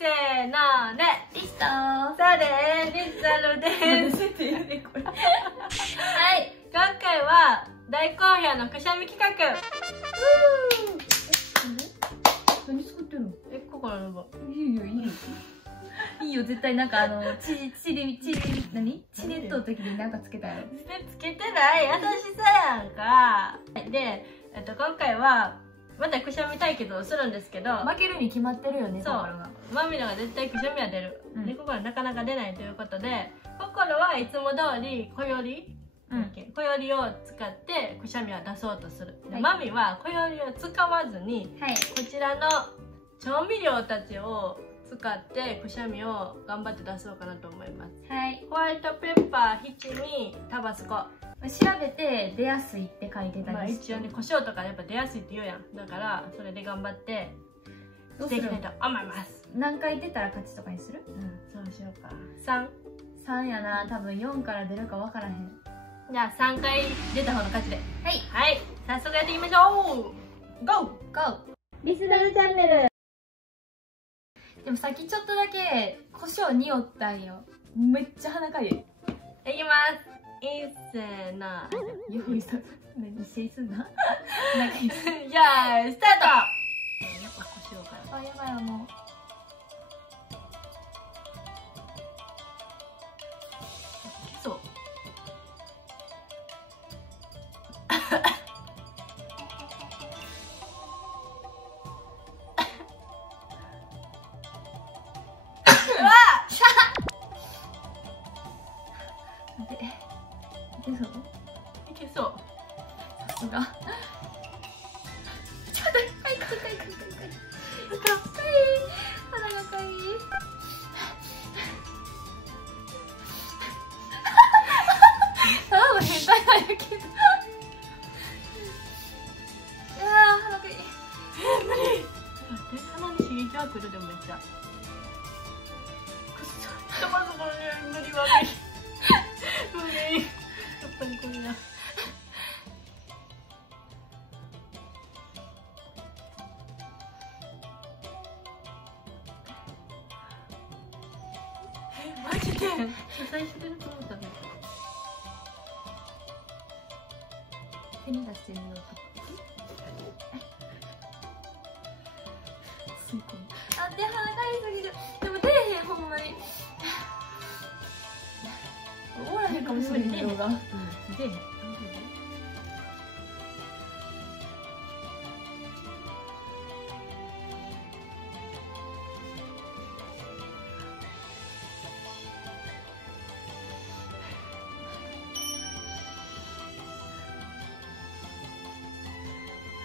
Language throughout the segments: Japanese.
せーのでリストー。そうです、リッツァルです。はい、今回は大好評のくしゃみ企画。何作ってるの？ここの部分。いいよいいよ。いいよ、絶対なんかチネットの時になんかつけたやろ。つけてない、優しさやんか。で、今回はまたくしゃみ対決をするんですけど、負けるに決まってるよね。そう、マミのが絶対くしゃみは出る。で、ここはなかなか出ないということで、心はいつも通り小より小よりを使ってくしゃみは出そうとする。マミは小よりを使わずに、こちらの調味料たちを使ってくしゃみを頑張って出そうかなと思います。ホワイトペッパー、七味、タバスコ。調べて出やすいって書いてたりして、一応ね、胡椒とかやっぱ出やすいって言うやん。だからそれで頑張ってしていきたいと思います。何回出たら勝ちとかにする？そうしようか。3やな。多分4から出るか分からへん。じゃあ3回出た方の勝ちで。はい、早速やっていきましょう。ゴーリスナーチャンネル。でもさっきちょっとだけ胡椒匂ったんよ。めっちゃ鼻かゆい。いきます。せーの。用意した。何せいすんな。じゃあスタート。やっぱ胡椒から。あ、やばいわもう。そう。いけそう。さすが。ちょっとかい鼻がかい。ただの変態なんやけど。鼻かい。無理。待って、鼻に刺激が来るでもめっちゃ。くっそ。まずこの匂い無理は無理。無理。やっぱりこれだ。マジで最初出ると思ったね。手に出してみようか。吸い込む。あ、で鼻かいすぎる。でも出えへん、ほんまに。おらへんかもしれんけどが。出えへん。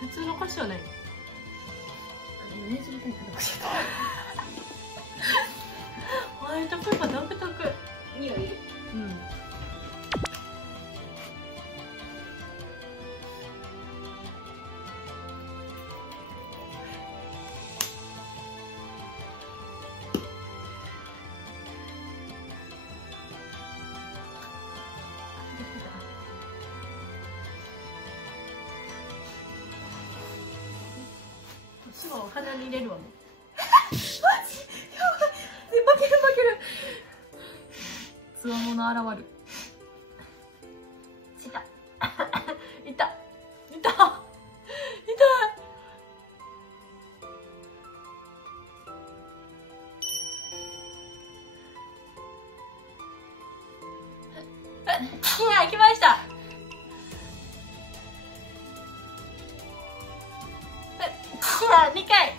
普通の胡椒ね。ねじりたいから胡椒。ホワイトペッパー独特。匂い？鼻に入れるわもう。マジやばい。負ける。つわもの現る。いた。来ました。2回。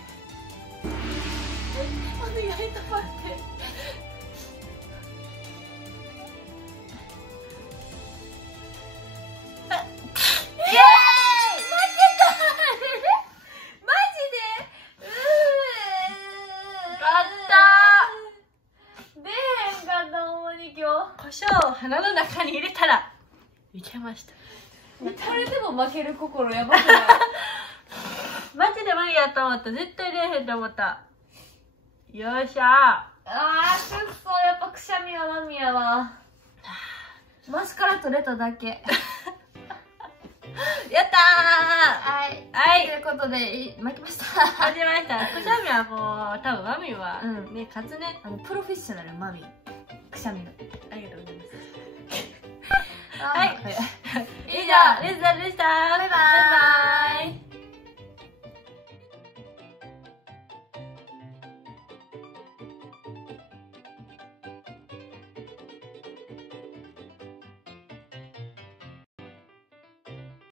お願い止まって。胡椒を鼻の中に入れたらいけました。これでも負ける心やばくない？マジで無理やと思った。絶対出えへんと思った。よっしゃー。くっそ、やっぱくしゃみはマミやわ。マスカラ取れただけ。やったはー。いということで負けました。勝ちました。くしゃみはもう多分マミはうんね勝つね。プロフェッショナルマミくしゃみの。ありがとうございます。はい。以上レッサーでした。バイバーイ。